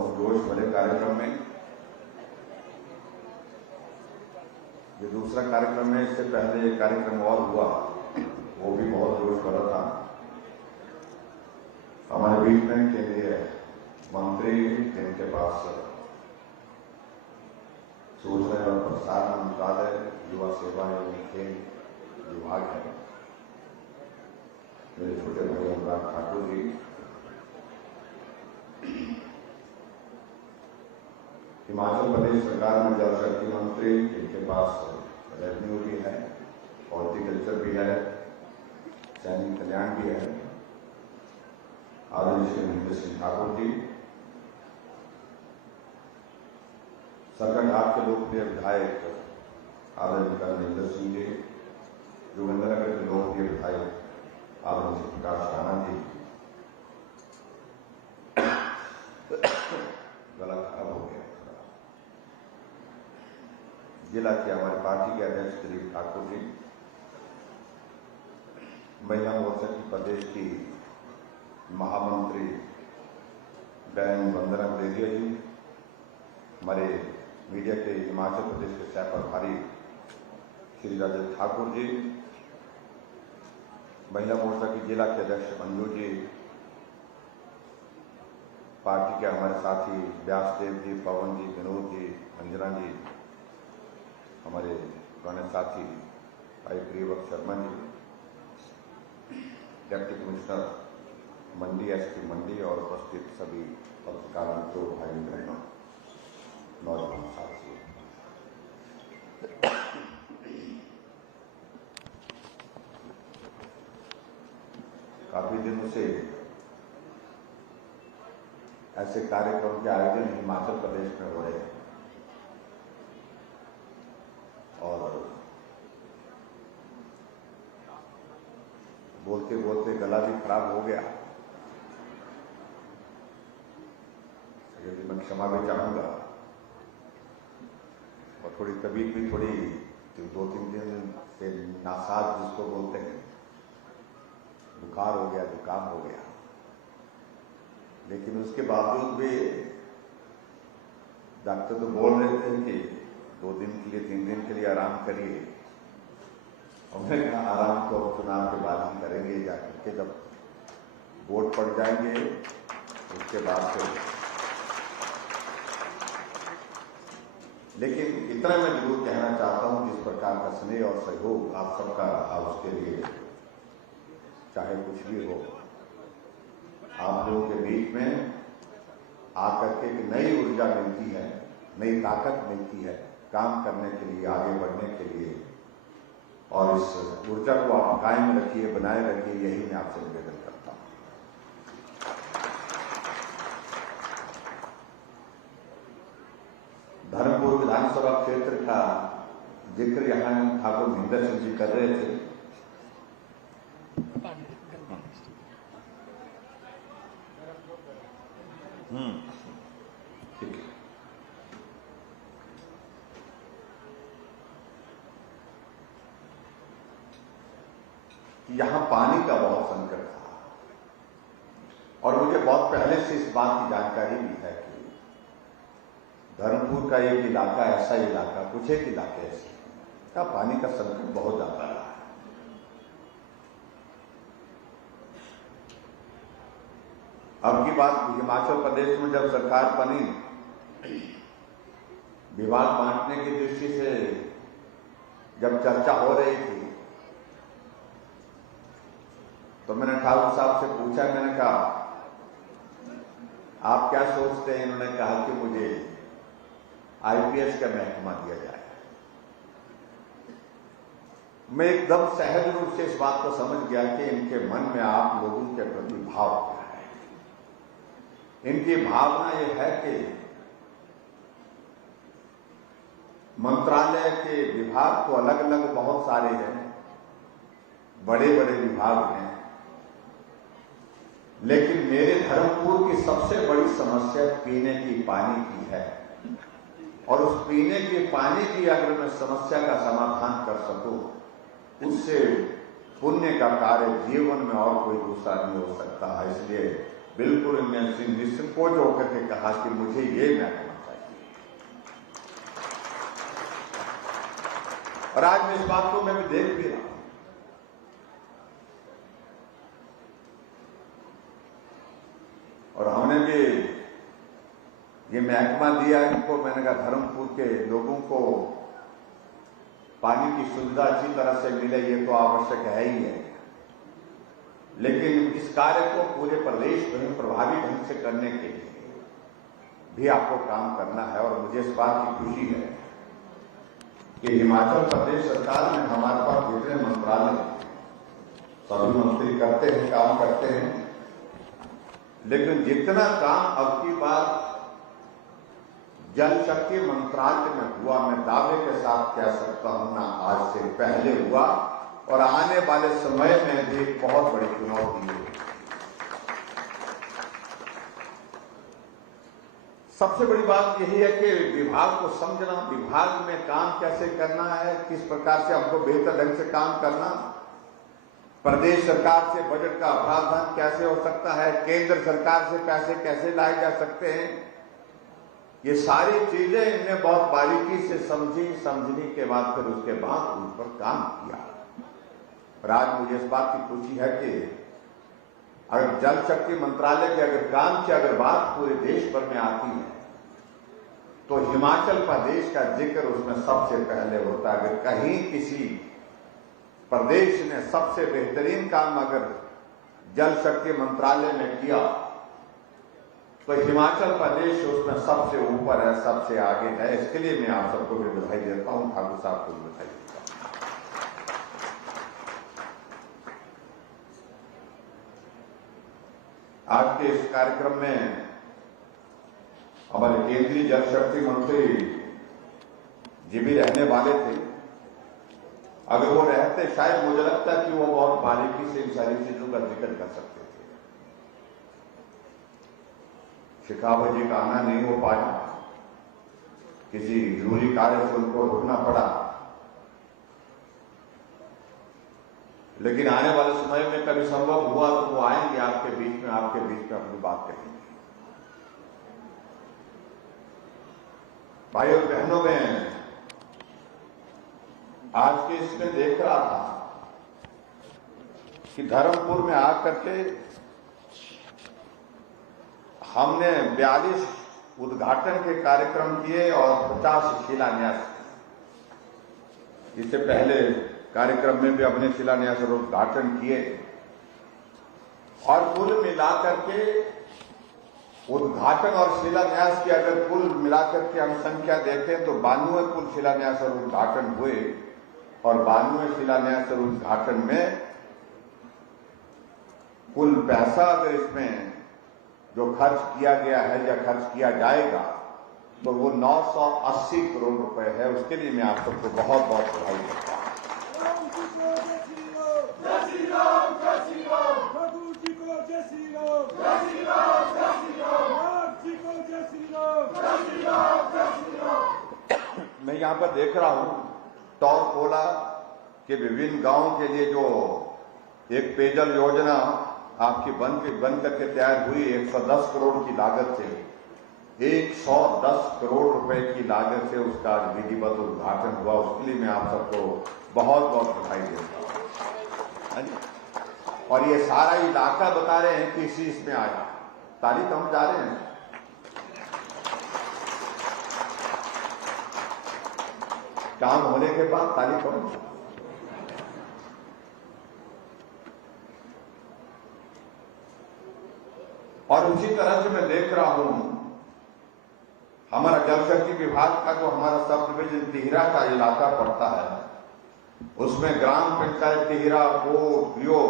बहुत जोश भरे कार्यक्रम में। ये दूसरा कार्यक्रम है, इससे पहले एक कार्यक्रम और हुआ, वो भी बहुत जोश भरा था। हमारे बीच में केंद्रीय मंत्री जिनके पास सूचना और प्रसारण मंत्रालय, युवा सेवा एवं खेल विभाग है, मेरे छोटे भाई अनुराग ठाकुर जी, हिमाचल प्रदेश सरकार में जल शक्ति मंत्री जिनके पास रेवेन्यू भी है, हॉर्टिकल्चर भी है, सैनिक कल्याण भी है, आदरणीय श्री महेंद्र सिंह ठाकुर जी, सरकाघाट के लोकप्रिय विधायक आदरणीय कर्नल सिंह जी, जोगिंद्रनगर के लोकप्रिय विधायक आदरणीय श्री प्रकाश राणा जी, गला खराब हो गया, जिला के हमारी पार्टी के अध्यक्ष दिलीप ठाकुर जी, महिला मोर्चा की प्रदेश की महामंत्री बहन वंदना देविया जी, हमारे मीडिया के हिमाचल प्रदेश के सह प्रभारी श्री राजेश ठाकुर जी, महिला मोर्चा की जिला के अध्यक्ष मंजू जी, पार्टी के हमारे साथी व्यासदेव जी, पवन जी, विनोद जी, अंजना जी, हमारे पुराने साथी भाई प्रियवक शर्मा जी, डिप्टी कमिश्नर मंडी, एसपी मंडी और उपस्थित सभी पत्रकार मित्रों, भाई बहनों, नौजवान साथियों, काफी दिनों से ऐसे कार्यक्रम के आयोजन हिमाचल प्रदेश में हो रहे हैं और बोलते बोलते गला भी खराब हो गया, यदि मैं क्षमा भी चाहूंगा, और थोड़ी तबीयत भी थोड़ी 2-3 दिन से नासाज जिसको बोलते हैं, बुखार हो गया, जुकाम हो गया, लेकिन उसके बावजूद भी डॉक्टर तो बोल रहे थे कि 2 दिन के लिए 3 दिन के लिए आराम करिए, और मैंने कहा आराम तो चुनाव के बाद ही करेंगे, जाकर के जब वोट पड़ जाएंगे उसके बाद फिर। लेकिन इतना मैं जरूर कहना चाहता हूं, जिस प्रकार का स्नेह और सहयोग आप सबका रहा उसके लिए चाहे कुछ भी हो, आप लोगों के बीच में आकर के एक नई ऊर्जा मिलती है, नई ताकत मिलती है काम करने के लिए, आगे बढ़ने के लिए, और इस ऊर्जा को आप कायम रखिए, बनाए रखिए, यही मैं आपसे निवेदन करता हूं। धर्मपुर विधानसभा क्षेत्र का जिक्र यहां ठाकुर महेंद्र सिंह जी कर रहे थे। ठीक है, यहां पानी का बहुत संकट था और मुझे बहुत पहले से इस बात की जानकारी भी है कि धर्मपुर का एक इलाका ऐसा इलाका, कुछ एक इलाके ऐसे का पानी का संकट बहुत ज्यादा रहा है। अब की बात हिमाचल प्रदेश में जब सरकार बनी, विभाग बांटने की दृष्टि से जब चर्चा हो रही थी, तो मैंने ठाकुर साहब से पूछा, मैंने कहा आप क्या सोचते हैं? इन्होंने कहा कि मुझे आईपीएस का महकमा दिया जाए। मैं एकदम सहज रूप से इस बात को समझ गया कि इनके मन में आप लोगों के प्रति भाव क्या है। इनकी भावना यह है कि मंत्रालय के विभाग तो अलग अलग बहुत सारे हैं, बड़े बड़े विभाग हैं, लेकिन मेरे धर्मपुर की सबसे बड़ी समस्या पीने की पानी की है, और उस पीने के पानी की अगर मैं समस्या का समाधान कर सकूं, उससे पुण्य का कार्य जीवन में और कोई दूसरा नहीं हो सकता है। इसलिए बिल्कुल निसंकोच होकर के कहा कि मुझे ये महकमा चाहिए। और आज मैं इस बात को मैं भी देख भी रहा हूं। और हमने भी ये महकमा दिया इनको। मैंने कहा धर्मपुर के लोगों को पानी की सुविधा अच्छी तरह से मिले, ये तो आवश्यक है ही है, लेकिन इस कार्य को पूरे प्रदेश में प्रभावी ढंग से करने के लिए भी आपको काम करना है। और मुझे इस बात की खुशी है कि हिमाचल प्रदेश सरकार में हमारे पास जितने मंत्रालय सभी मंत्री करते हैं, काम करते हैं, लेकिन जितना काम अब की बार जल शक्ति मंत्रालय में हुआ, मैं दावे के साथ कह सकता हूं ना आज से पहले हुआ और आने वाले समय में भी बहुत बड़ी चुनौती है। सबसे बड़ी बात यही है कि विभाग को समझना, विभाग में काम कैसे करना है, किस प्रकार से हमको बेहतर ढंग से काम करना, प्रदेश सरकार से बजट का प्रावधान कैसे हो सकता है, केंद्र सरकार से पैसे कैसे लाए जा सकते हैं, ये सारी चीजें इनने बहुत बारीकी से समझने के बाद फिर उसके बाद उन पर काम किया। और आज मुझे इस बात की खुशी है कि अगर जल शक्ति मंत्रालय के अगर काम की अगर बात पूरे देश भर में आती है तो हिमाचल प्रदेश का जिक्र उसमें सबसे पहले होता है। अगर कहीं किसी प्रदेश ने सबसे बेहतरीन काम अगर जल शक्ति मंत्रालय में किया तो हिमाचल प्रदेश उसमें सबसे ऊपर है, सबसे आगे है। इसके लिए मैं आप सबको भी बधाई देता हूं, ठाकुर साहब को भी बधाई देता हूं। आज के इस कार्यक्रम में हमारे केंद्रीय जल शक्ति मंत्री जी भी रहने वाले थे। अगर वो रहते शायद मुझे लगता है कि वो बहुत बारीकी से इन सारी चीजों का जिक्र कर सकते थे। शेखावत जी का आना नहीं हो पाया, किसी जरूरी कार्य से उनको रुकना पड़ा, लेकिन आने वाले समय में कभी संभव हुआ तो वो आएंगे आपके बीच में अपनी बात कहेंगे। भाई और बहनों, में आज के इसमें देख रहा था कि धर्मपुर में आकर के हमने 42 उद्घाटन के कार्यक्रम किए और 50 शिलान्यास। इससे पहले कार्यक्रम में भी अपने शिलान्यास और उद्घाटन किए और कुल मिलाकर के उद्घाटन और शिलान्यास की अगर कुल मिलाकर के हम संख्या देखें तो 92 कुल शिलान्यास और उद्घाटन हुए और 92 शिलान्यास और उद्घाटन में कुल पैसा अगर इसमें जो खर्च किया गया है या खर्च किया जाएगा तो वो 980 करोड़ रुपए है। उसके लिए मैं आप सबको बहुत बहुत बधाई देता हूं। मैं यहां पर देख रहा हूं टॉरपोला के विभिन्न गांवों के लिए जो एक पेयजल योजना आपकी बन करके तैयार हुई 110 करोड़ की लागत से, 110 करोड़ रुपए की लागत से उसका विधिवत उद्घाटन हुआ। उसके लिए मैं आप सबको बहुत बहुत बधाई देता हूं। और ये सारा इलाका बता रहे हैं कि इसी इसमें आया, ताली तो हम जा रहे हैं। काम होने के बाद ताली कम। और उसी तरह से मैं देख रहा हूं हमारा जल शक्ति विभाग का जो हमारा सब डिवीजन तिहरा का इलाका पड़ता है, उसमें ग्राम पंचायत तिहरा, कोट, लियो,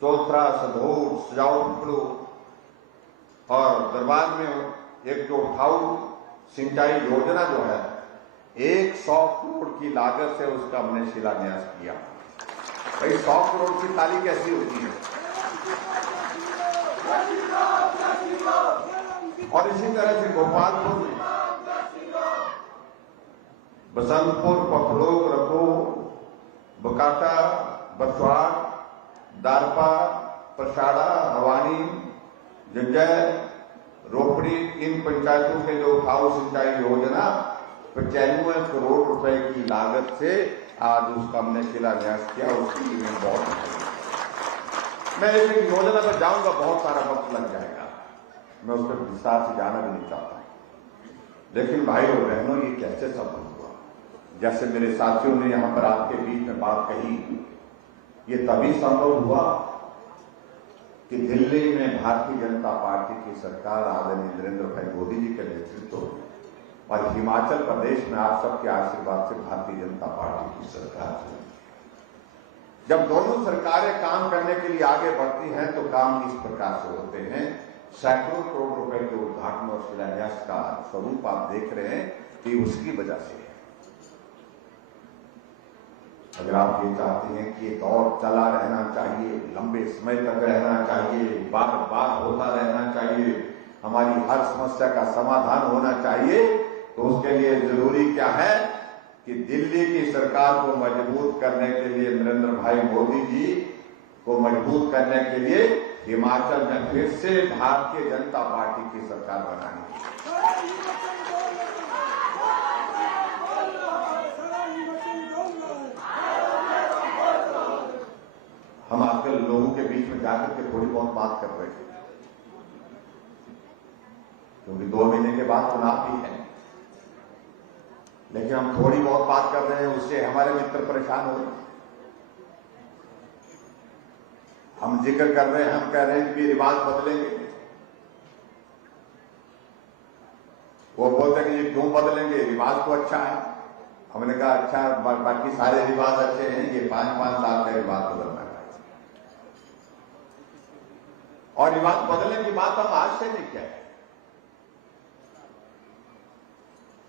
चौथरा, सधौर, सजाउटू और दरबार में एक जो उठाऊ सिंचाई योजना जो है 100 करोड़ की लागत से उसका हमने शिलान्यास किया। भाई 100 करोड़ की ताली कैसी होती है? और इसी तरह से गोपालपुर, बसंतपुर, पखलोग, रखो, बकाटा, बसवाड़, दारपा, प्रसाड़ा, हवानी, जगह रोपड़ी इन पंचायतों के जो खाऊ सिंचाई योजना 95 करोड़ रुपए की लागत से आज उसका हमने शिलान्यास किया। उसकी टीमें बहुत, मैं एक योजना पर जाऊंगा, बहुत सारा वक्त लग जाएगा, मैं उस पर विस्तार से जाना भी नहीं चाहता। लेकिन भाई और बहनों, ये कैसे संभव हुआ? जैसे मेरे साथियों ने यहां पर आपके बीच में बात कही, ये तभी संभव हुआ कि दिल्ली में भारतीय जनता पार्टी की सरकार आदरणीय नरेंद्र भाई मोदी जी के नेतृत्व में, और हिमाचल प्रदेश में आप सबके आशीर्वाद से भारतीय जनता पार्टी की सरकार है। जब दोनों सरकारें काम करने के लिए आगे बढ़ती हैं तो काम इस प्रकार से होते हैं। सैकड़ों करोड़ रुपए के उद्घाटन और शिलान्यास का स्वरूप आप देख रहे हैं कि उसकी वजह से है। अगर आप ये चाहते हैं कि ये दौर चला रहना चाहिए, लंबे समय तक रहना चाहिए, बार बार होता रहना चाहिए, हमारी हर समस्या का समाधान होना चाहिए, तो उसके लिए जरूरी क्या है कि दिल्ली की सरकार को मजबूत करने के लिए, नरेंद्र भाई मोदी जी को मजबूत करने के लिए हिमाचल में फिर से भारतीय जनता पार्टी की सरकार बनानी है। हम आजकल लोगों के बीच में जाकर के थोड़ी बहुत बात कर रहे हैं, क्योंकि 2 महीने के बाद चुनाव भी है, लेकिन हम थोड़ी बहुत बात कर रहे हैं, उससे हमारे मित्र परेशान हो रहे हैं। हम जिक्र कर रहे हैं, हम कह रहे हैं कि रिवाज बदलेंगे, वो बोलते हैं कि ये क्यों बदलेंगे, रिवाज तो अच्छा है। हमने कहा अच्छा, बाकी सारे रिवाज अच्छे हैं, ये 5-5 साल का रिवाज बदलना है। और रिवाज बदलने की बात हम आज से नहीं कह रहे।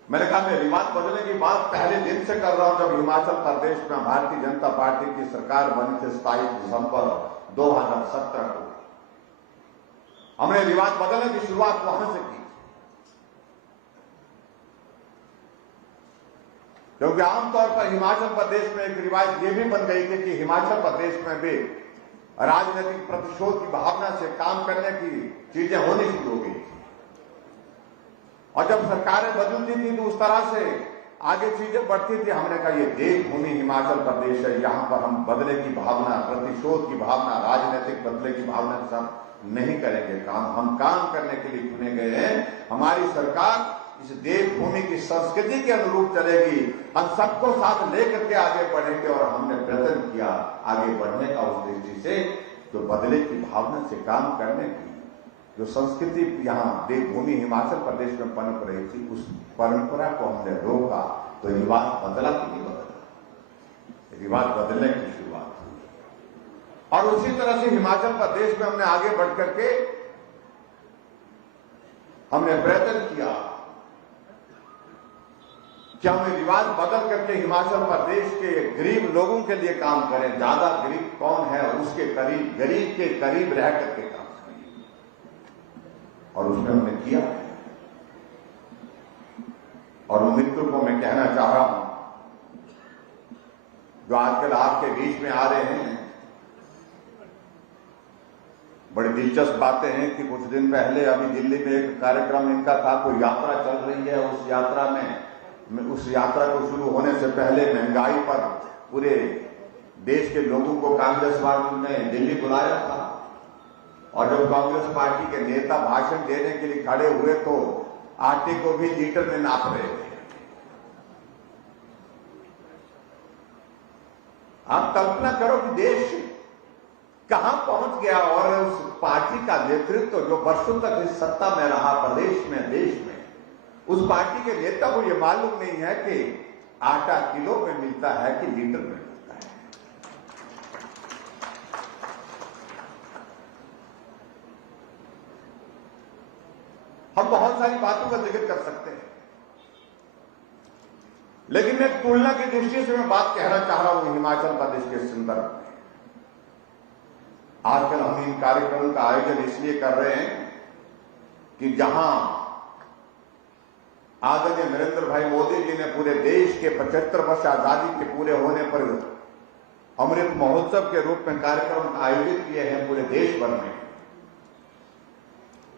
मैंने कहा मैं रिवाज बदलने की बात पहले दिन से कर रहा हूं, जब हिमाचल प्रदेश में भारतीय जनता पार्टी की सरकार बनी थी 27 दिसंबर 2017 को। हमने रिवाज बदलने की शुरुआत वहां से की, क्योंकि आमतौर पर हिमाचल प्रदेश में एक रिवाज ये भी बन गई थी कि हिमाचल प्रदेश में भी राजनीतिक प्रतिशोध की भावना से काम करने की चीजें होनी शुरू हो गई थी, और जब सरकारें बदलती थी तो उस तरह से आगे चीजें बढ़ती थी। हमने कहा ये देवभूमि हिमाचल प्रदेश है, यहां पर हम बदले की भावना, प्रतिशोध की भावना, राजनीतिक बदले की भावना के साथ नहीं करेंगे काम। हम काम करने के लिए चुने गए हैं। हमारी सरकार इस देवभूमि की संस्कृति के अनुरूप चलेगी, हम सबको साथ लेकर के आगे बढ़ेंगे, और हमने प्रयत्न किया आगे बढ़ने का उस दृष्टि से, जो बदले की भावना से काम करने की जो संस्कृति यहाँ देवभूमि हिमाचल प्रदेश में पनप रही थी, उस परंपरा को हमने रोका। तो रिवाज बदला कि नहीं बदला? रिवाज बदलने की शुरुआत हुई, और उसी तरह से हिमाचल प्रदेश में हमने आगे बढ़ करके हमने प्रयत्न किया कि हम रिवाज बदल करके हिमाचल प्रदेश के गरीब लोगों के लिए काम करें। ज्यादा गरीब कौन है, उसके करीब, गरीब के करीब रह करके काम करें, और उसमें हमने किया। और उन मित्रों को मैं कहना चाह रहा हूं जो आजकल आपके बीच में आ रहे हैं, बड़ी दिलचस्प बातें हैं कि कुछ दिन पहले अभी दिल्ली में एक कार्यक्रम इनका था, कोई यात्रा चल रही है, उस यात्रा को शुरू होने से पहले महंगाई पर पूरे देश के लोगों को कांग्रेस पार्टी ने दिल्ली बुलाया था, और जब कांग्रेस पार्टी के नेता भाषण देने के लिए खड़े हुए तो आटे को भी लीटर में नाप रहे थे। आप कल्पना करो कि देश कहां पहुंच गया, और उस पार्टी का नेतृत्व जो वर्षों तक इस सत्ता में रहा प्रदेश में, देश में, उस पार्टी के नेता को यह मालूम नहीं है कि आटा किलो में मिलता है कि लीटर में मिलता है। हम बहुत सारी बातों का जिक्र कर सकते हैं, लेकिन मैं तुलना की दृष्टि से मैं बात कहना चाह रहा हूं हिमाचल प्रदेश के संदर्भ में। आजकल हम इन कार्यक्रमों का आयोजन इसलिए कर रहे हैं कि जहां आदरणीय नरेंद्र भाई मोदी जी ने पूरे देश के 75 वर्ष आजादी के पूरे होने पर अमृत महोत्सव के रूप में कार्यक्रम आयोजित किए हैं पूरे देश भर में,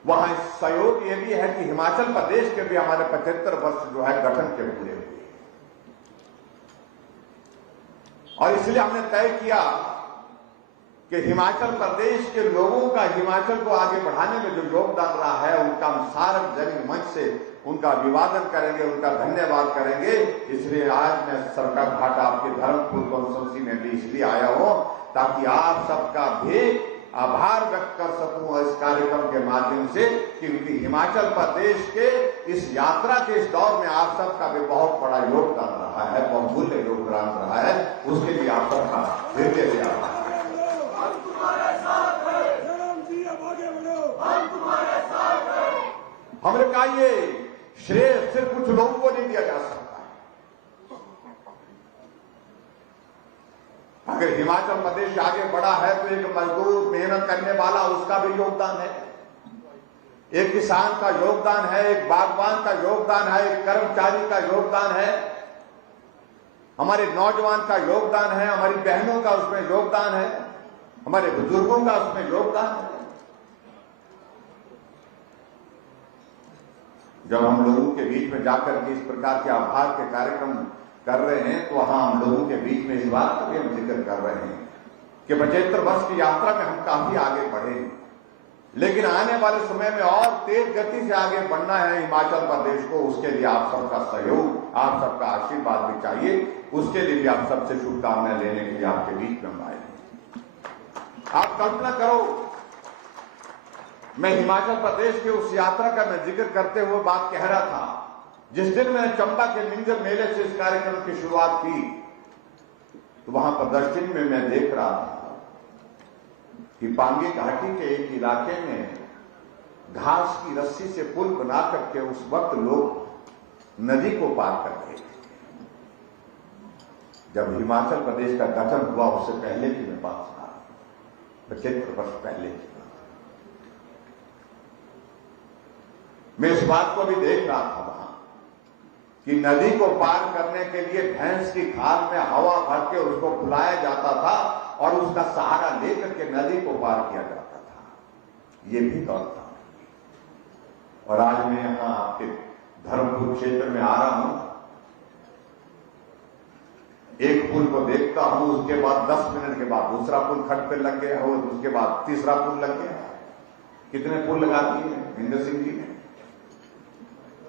वहां सहयोग ये भी है कि हिमाचल प्रदेश के भी हमारे 75 वर्ष जो है गठन के पूरे हुए और इसलिए हमने तय किया कि हिमाचल प्रदेश के लोगों का हिमाचल को आगे बढ़ाने में जो योगदान रहा है उनका हम सार्वजनिक मंच से उनका अभिवादन करेंगे, उनका धन्यवाद करेंगे। इसलिए आज मैं सरकार घाट आपके धर्मपुर कॉन्स्टिट्यूंसी में भी इसलिए आया हूं ताकि आप सबका भी आभार व्यक्त कर सकूं इस कार्यक्रम के माध्यम से, क्योंकि हिमाचल प्रदेश के इस यात्रा के इस दौर में आप सबका भी बहुत बड़ा योगदान रहा है, बहुमूल्य योगदान रहा है। उसके लिए आप सबका हृदय से आभार। हमने कहा ये श्रेय सिर्फ कुछ लोगों को नहीं दिया जा सकता है। अगर हिमाचल प्रदेश आगे बढ़ा है तो एक मजदूर मेहनत करने वाला उसका भी योगदान है, एक किसान का योगदान है, एक बागवान का योगदान है, एक कर्मचारी का योगदान है, हमारे नौजवान का योगदान है, हमारी बहनों का उसमें योगदान है, हमारे बुजुर्गों का उसमें योगदान है। जब हम लोगों के बीच में जाकर के इस प्रकार के आभार के कार्यक्रम कर रहे हैं तो वहां हम लोगों के बीच में इस बात का भी हम जिक्र कर रहे हैं कि 75 वर्ष की यात्रा में हम काफी आगे बढ़े हैं, लेकिन आने वाले समय में और तेज गति से आगे बढ़ना है हिमाचल प्रदेश को। उसके लिए आप सबका सहयोग, आप सबका आशीर्वाद भी चाहिए। उसके लिए भी आप सबसे शुभकामनाएं लेने के लिए आपके बीच में हम आए हैं। आप कल्पना करो, मैं हिमाचल प्रदेश के उस यात्रा का मैं जिक्र करते हुए बात कह रहा था जिस दिन मैंने चंबा के मिंजर मेले से इस कार्यक्रम की शुरुआत की, तो वहां प्रदर्शनी में मैं देख रहा था कि पांगी घाटी के एक इलाके में घास की रस्सी से पुल बना करके उस वक्त लोग नदी को पार कर रहे थे। जब हिमाचल प्रदेश का गठन हुआ उससे पहले की मैं बात सुना, 75 वर्ष पहले की। मैं इस बात को भी देख रहा था वहां कि नदी को पार करने के लिए भैंस की खाल में हवा भर के उसको फुलाया जाता था और उसका सहारा लेकर के नदी को पार किया जाता था। ये भी दौर था। और आज मैं यहां आपके धर्मपुर क्षेत्र में आ रहा हूं, एक पुल को देखता हूं, उसके बाद 10 मिनट के बाद दूसरा पुल खट पे लग गया हो, उसके बाद तीसरा पुल लग गया। कितने पुल लगा दिए महेंद्र सिंह जी ने?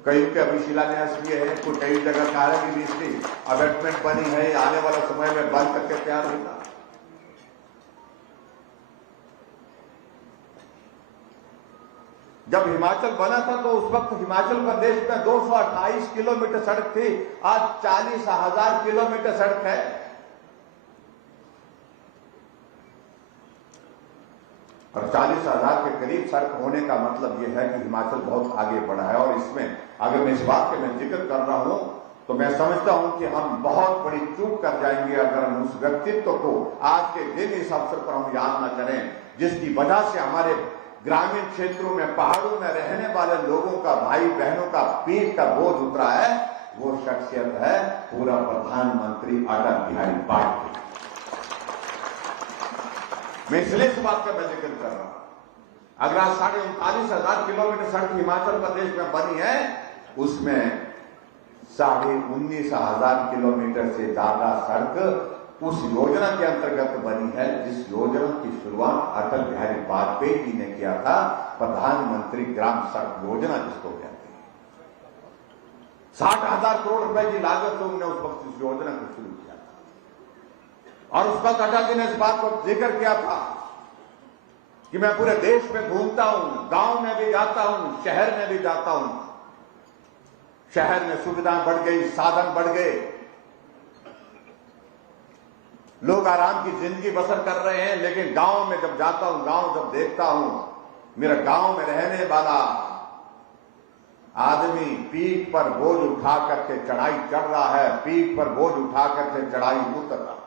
कई के अभी शिलान्यास किए हैं, तो कई जगह कार्य की इसकी अबेटमेंट बनी है, आने वाला समय में बंद करके तैयार होगा। जब हिमाचल बना था तो उस वक्त हिमाचल प्रदेश में 228 किलोमीटर सड़क थी, आज 40,000 किलोमीटर सड़क है। और 40,000 के करीब सड़क होने का मतलब यह है कि हिमाचल बहुत आगे बढ़ा है। और इसमें अगर मैं इस बात के मैं जिक्र कर रहा हूं तो मैं समझता हूं कि हम बहुत बड़ी चूक कर जाएंगे अगर हम उस व्यक्तित्व को आज के दिन इस अवसर पर हम याद न करें, जिसकी वजह से हमारे ग्रामीण क्षेत्रों में, पहाड़ों में रहने वाले लोगों का, भाई बहनों का पीठ का बोझ उतरा है। वो शख्सियत है पूरा प्रधानमंत्री अटल बिहारी वाजपेयी। मैं इसलिए इस बात का मैं जिक्र कर रहा हूं। अगर आज 39,500 किलोमीटर सड़क हिमाचल प्रदेश में बनी है, उसमें 19,500 किलोमीटर से ज्यादा सड़क उस योजना के अंतर्गत बनी है जिस योजना की शुरुआत अटल बिहारी वाजपेयी जी ने किया था, प्रधानमंत्री ग्राम सड़क योजना जिसको कहते हैं। 60,000 करोड़ रुपए की लागत से उन्होंने उस वक्त इस योजना को शुरू किया था। और उस वक्त अटल जी ने इस बात को जिक्र किया था कि मैं पूरे देश में घूमता हूं, गांव में भी जाता हूं, शहर में भी जाता हूं। शहर में सुविधाएं बढ़ गई, साधन बढ़ गए, लोग आराम की जिंदगी बसर कर रहे हैं। लेकिन गांव में जब जाता हूं, गांव जब देखता हूं, मेरा गांव में रहने वाला आदमी पीठ पर बोझ उठा करके चढ़ाई चढ़ रहा है, पीठ पर बोझ उठा करके चढ़ाई उतर रहा है।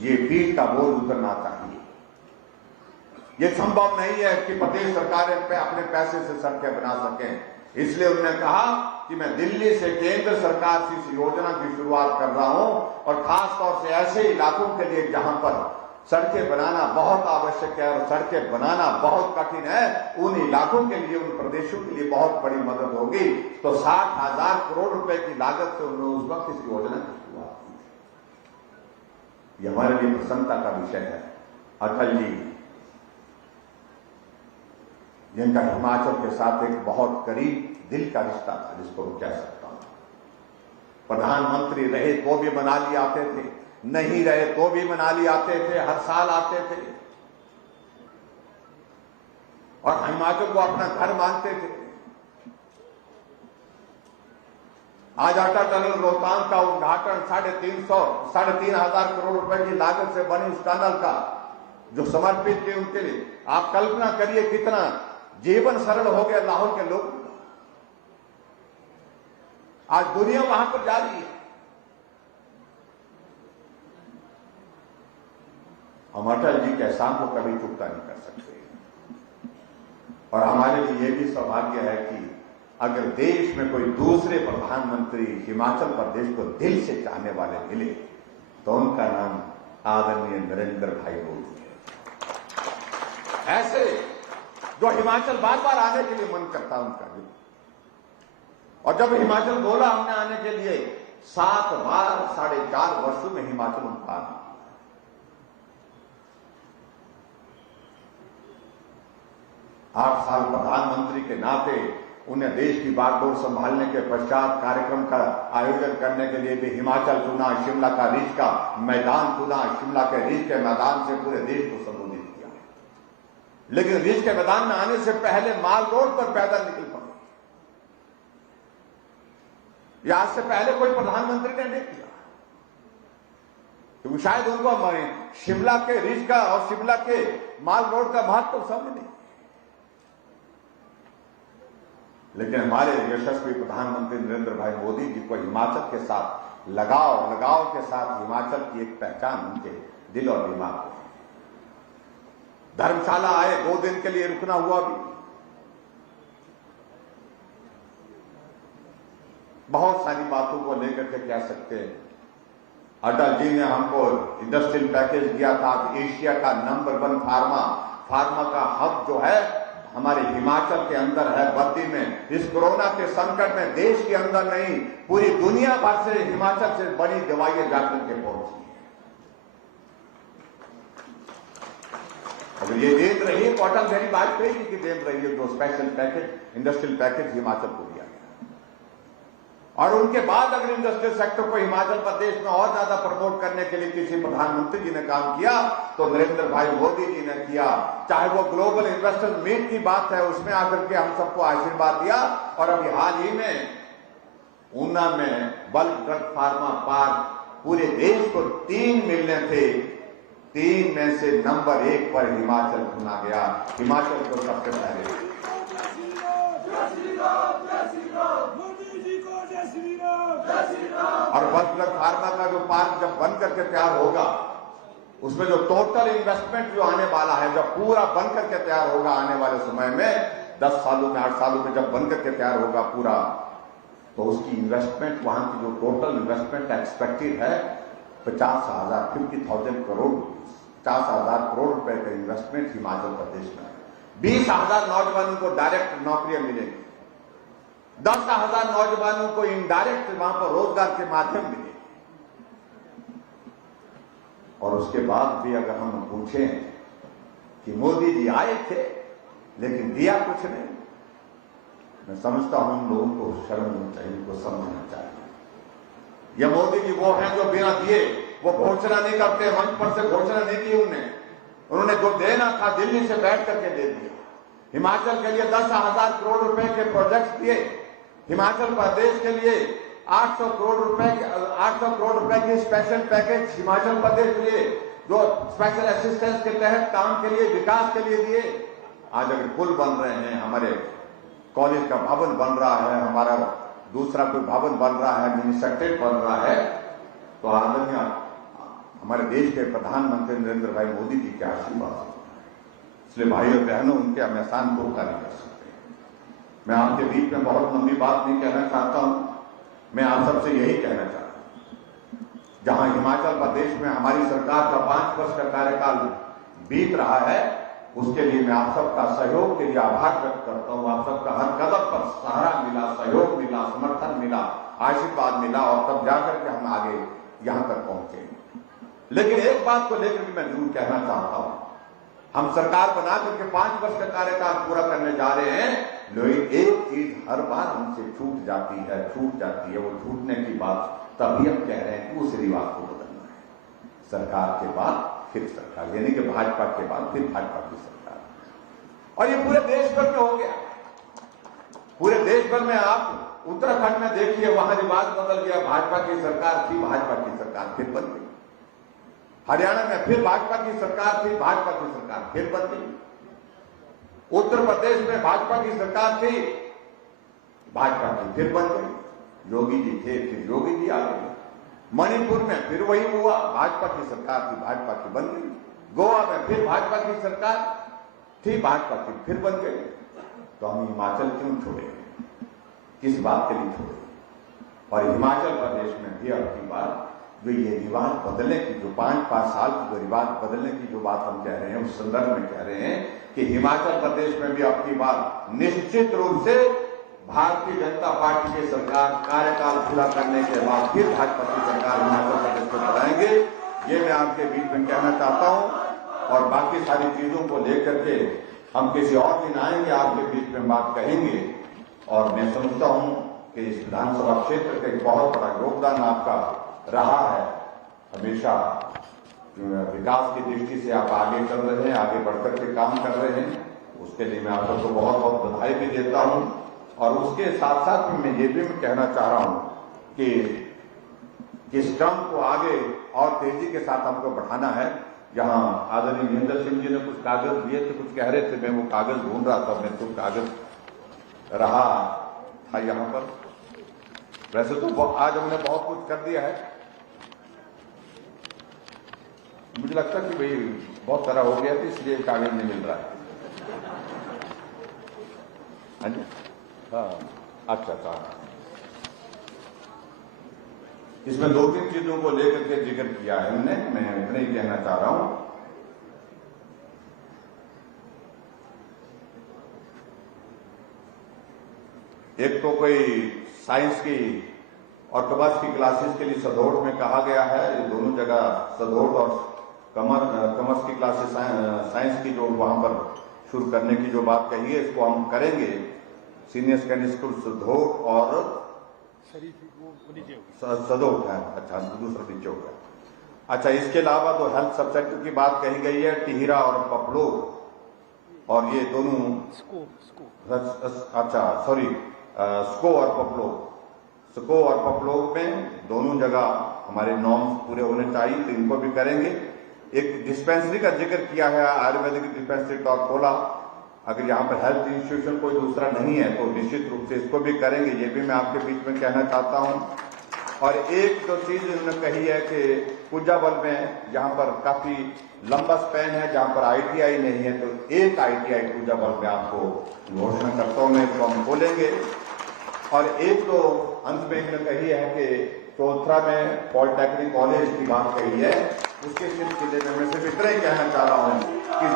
ये पीठ का बोझ उतरना चाहिए। ये संभव नहीं है कि प्रदेश सरकारें अपने पैसे से सड़कें बना सकें। इसलिए उन्होंने कहा कि मैं दिल्ली से केंद्र सरकार से इस योजना की शुरुआत कर रहा हूं और खास तौर से ऐसे इलाकों के लिए जहां पर सड़कें बनाना बहुत आवश्यक है और सड़कें बनाना बहुत कठिन है। उन इलाकों के लिए, उन प्रदेशों के लिए बहुत बड़ी मदद होगी। तो 60,000 करोड़ रुपए की लागत से उन्होंने उस वक्त इस योजना की शुरुआत की। यह हमारे लिए प्रसन्नता का विषय है। अटल जी, जिनका हिमाचल के साथ एक बहुत करीब दिल का रिश्ता था, जिसको मैं कह सकता हूं। प्रधानमंत्री रहे तो भी मनाली आते थे, नहीं रहे तो भी मनाली आते थे, हर साल आते थे और हिमाचल को अपना घर मानते थे। आज अटल टनल रोहतांग का उद्घाटन 3,500 करोड़ रुपए की लागत से बनी उस टनल का जो समर्पित थे उनके लिए। आप कल्पना करिए कितना जीवन सरल हो गया लाहौर के लोग। आज दुनिया वहां पर जा रही है। हम अटल जी के एहसान को कभी चुकता नहीं कर सकते और हमारे लिए यह भी सौभाग्य है कि अगर देश में कोई दूसरे प्रधानमंत्री हिमाचल प्रदेश को दिल से चाहने वाले मिले तो उनका नाम आदरणीय नरेंद्र भाई मोदी है। ऐसे जो हिमाचल बार बार आने के लिए मन करता उनका भी। और जब हिमाचल बोला हमने आने के लिए 7 बार 4.5 वर्षों में हिमाचल उनका आना। 8 साल प्रधानमंत्री के नाते उन्हें देश की बागडोर संभालने के पश्चात कार्यक्रम का आयोजन करने के लिए भी हिमाचल चुना, शिमला का रिज का मैदान चुना, शिमला के रिज के मैदान से पूरे देश को संबोधित किया। लेकिन रिज के मैदान में आने से पहले माल रोड पर पैदल निकल पड़े। यह आज से पहले कोई प्रधानमंत्री ने नहीं किया, क्योंकि शायद उनको शिमला के रिज का और शिमला के माल रोड का महत्व तो समझ नहीं। लेकिन हमारे यशस्वी प्रधानमंत्री नरेंद्र भाई मोदी जी को हिमाचल के साथ लगाव के साथ हिमाचल की एक पहचान उनके दिल और दिमाग को। धर्मशाला आए, 2 दिन के लिए रुकना हुआ भी। बहुत सारी बातों को लेकर के कह सकते हैं। अटल जी ने हमको इंडस्ट्रियल पैकेज दिया था। एशिया का नंबर 1 फार्मा का हब जो है हमारे हिमाचल के अंदर है, बद्दी में। इस कोरोना के संकट में देश के अंदर नहीं, पूरी दुनिया भर से हिमाचल से बड़ी दवाइयां जाकर के पहुंची है। अगर ये देन रही है तो अटल बिहारी वाजपेयी की देन रही है, जो special package, industrial package Himachal को दिया गया। और उनके बाद अगर इंडस्ट्रियल सेक्टर को हिमाचल प्रदेश में और ज्यादा प्रमोट करने के लिए किसी प्रधानमंत्री जी ने काम किया तो नरेंद्र भाई मोदी जी ने किया। चाहे वो ग्लोबल इन्वेस्टर्स मीट की बात है, उसमें आकर के हम सबको आशीर्वाद दिया। और अभी हाल ही में ऊना में बल्क ड्रग फार्मा पार्क पूरे देश को 3 मिलने थे, 3 में से नंबर 1 पर हिमाचल चुना गया। हिमाचल को सबसे पहले और बल्क ड्रग फार्मा का जो पार्क जब बन करके तैयार होगा, उसमें जो टोटल इन्वेस्टमेंट जो आने वाला है, जब पूरा बन करके तैयार होगा आने वाले समय में 10 सालों में 8 सालों में जब बन करके तैयार होगा पूरा, तो उसकी इन्वेस्टमेंट, वहां की जो टोटल इन्वेस्टमेंट एक्सपेक्टेड है 50,000 करोड़, 50,000 करोड़ रुपए का इन्वेस्टमेंट हिमाचल प्रदेश में। 20,000 नौजवानों को डायरेक्ट नौकरियां मिलेंगी, 10,000 नौजवानों को इनडायरेक्ट वहां पर रोजगार के माध्यम मिले। और उसके बाद भी अगर हम पूछें कि मोदी जी आए थे लेकिन दिया कुछ नहीं, मैं समझता हूं उन लोगों को शर्म होनी चाहिए, उनको समझना चाहिए। यह मोदी जी वो हैं जो बिना दिए वो घोषणा नहीं करते, मंच पर से घोषणा नहीं की उन्होंने जो देना था दिल्ली से बैठ करके दे दिया। हिमाचल के लिए 10,000 करोड़ रुपए के प्रोजेक्ट्स दिए, हिमाचल प्रदेश के लिए 800 करोड़ रुपए की स्पेशल पैकेज हिमाचल प्रदेश के लिए, जो स्पेशल असिस्टेंस के तहत काम के लिए, विकास के लिए दिए। आज अगर पुल बन रहे हैं, हमारे कॉलेज का भवन बन रहा है, हमारा दूसरा कोई भवन बन रहा है, मिनी सेक्रेटरीट बन रहा है, तो आदरणीय हमारे देश के प्रधानमंत्री नरेंद्र भाई मोदी जी के आशीर्वाद। इसलिए भाइयों बहनों, उनके हम एहसान पूरा नहीं कर सकते। मैं आपके बीच में बहुत लंबी बात नहीं कहना चाहता हूं, मैं आप सबसे यही कहना चाहता हूं, जहां हिमाचल प्रदेश में हमारी सरकार का 5 वर्ष का कार्यकाल बीत रहा है, उसके लिए मैं आप सबका सहयोग के लिए आभार व्यक्त करता हूं। आप सबका हर कदम पर सहारा मिला, सहयोग मिला, समर्थन मिला, आशीर्वाद मिला और तब जाकर के हम आगे यहां तक पहुंचे। लेकिन एक बात को लेकर के मैं जरूर कहना चाहता हूं, हम सरकार बना करके 5 वर्ष का कार्यकाल पूरा करने जा रहे हैं, लेकिन एक चीज हर बार हमसे छूट जाती है। वो छूटने की बात तभी हम कह रहे हैं कि उस रिवाज को बदलना है। सरकार के बाद फिर सरकार, यानी कि भाजपा के बाद फिर भाजपा की सरकार, और ये पूरे देश भर में हो गया। पूरे देश भर में आप उत्तराखंड में देखिए, वहां रिवाज बदल गया। भाजपा की सरकार थी, भाजपा की सरकार फिर बन गई। हरियाणा में फिर भाजपा की सरकार थी, भाजपा की सरकार फिर बन गई। उत्तर प्रदेश में भाजपा की सरकार थी, भाजपा की फिर बन गई। योगी जी थे, फिर योगी जी आ गए। मणिपुर में फिर वही हुआ, भाजपा की सरकार थी, भाजपा की बन गई। गोवा में फिर भाजपा की सरकार थी, भाजपा की फिर बन गई। तो हम हिमाचल क्यों छोड़े? किस बात के लिए छोड़े? और हिमाचल प्रदेश में भी अब की बात जो ये रिवाज बदलने की, जो 5-5 साल की जो रिवाज बदलने की जो बात हम कह रहे हैं, उस संदर्भ में कह रहे हैं कि हिमाचल प्रदेश में भी अब की बात निश्चित रूप से भारतीय जनता पार्टी की सरकार कार्यकाल पूरा करने के बाद फिर भाजपा की सरकार हिमाचल प्रदेश को बनाएंगे। ये मैं आपके बीच में कहना चाहता हूं। और बाकी सारी चीजों को लेकर के हम किसी और दिन आएंगे, आपके बीच में बात कहेंगे। और मैं समझता हूं कि इस विधानसभा क्षेत्र का एक बहुत बड़ा योगदान आपका रहा है। हमेशा विकास की दृष्टि से आप आगे चल रहे हैं, आगे बढ़कर के काम कर रहे हैं। उसके लिए मैं आप सबको बहुत बहुत बधाई भी देता हूं। और उसके साथ साथ में मैं ये भी कहना चाह रहा हूं कि इस क्रम को आगे और तेजी के साथ हमको बढ़ाना है। जहां आदरणीय महेंद्र सिंह जी ने कुछ कागज दिए थे, कुछ कह रहे थे, मैं वो कागज ढूंढ रहा था, मैं तो कागज रहा था यहां पर। वैसे तो आज हमने बहुत कुछ कर दिया है, मुझे लगता कि भाई बहुत सारा हो गया था, इसलिए कागज नहीं मिल रहा है। हाँ, अच्छा। इसमें 2-3 चीजों को लेकर के जिक्र किया है हमने, मैं इतना ही कहना चाह रहा हूं। एक तो कोई साइंस की और कॉमर्स की क्लासेस के लिए सदोट में कहा गया है। ये दोनों जगह सदोट और कॉमर्स की क्लासेस, साइंस की जो वहां पर शुरू करने की जो बात कही है, इसको हम करेंगे। सीनियर सेकेंडरी स्कूल सदोट और सदोट है, अच्छा दूसरा नीचे हो गया। अच्छा, इसके अलावा तो हेल्थ सब सेंटर की बात कही गई है, टिहरा और पपलो, और ये दोनों स्को और पपलो में दोनों जगह हमारे नॉर्म्स पूरे होने चाहिए, तो इनको भी करेंगे। एक डिस्पेंसरी का जिक्र किया है, आयुर्वेदिक डिस्पेंसरी टॉक खोला। अगर यहाँ पर हेल्थ इंस्टीट्यूशन कोई दूसरा नहीं है तो निश्चित रूप से इसको भी करेंगे, ये भी मैं आपके बीच में कहना चाहता हूँ। और एक जो चीज उन्होंने कही है कि पूजाबल में जहाँ पर काफी लंबा स्पैन है, जहाँ पर ITI नहीं है, तो एक ITI पूजाबल में आपको घोषणा करता हूँ, मैं इसको हम खोलेंगे। और एक तो अंत में इन्होंने कही है कि चौथरा में पॉलिटेक्निक कॉलेज की बात कही है, उसके सिलसिले में मैं सिर्फ इतना ही कहना चाह रहा हूँ कि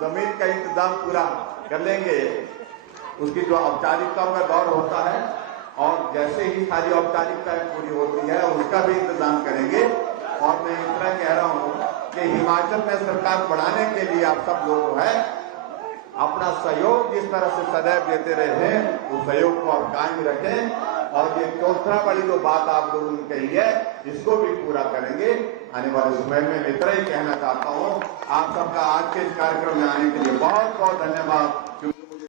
जमीन का इंतजाम पूरा कर लेंगे। उसकी जो औपचारिकताओं का दौर होता है, और जैसे ही सारी औपचारिकताएं पूरी होती है उसका भी इंतजाम करेंगे। और मैं इतना कह रहा हूँ कि हिमाचल में सरकार बढ़ाने के लिए आप सब लोग है अपना सहयोग जिस तरह से सदैव देते रहे हैं, उस सहयोग को आप कायम रखें। और ये चौथा वाली जो बात आप लोगों ने कही है, इसको भी पूरा करेंगे आने वाले समय में। इतना ही कहना चाहता हूँ। आप सबका आज के इस कार्यक्रम में आने के लिए बहुत बहुत धन्यवाद।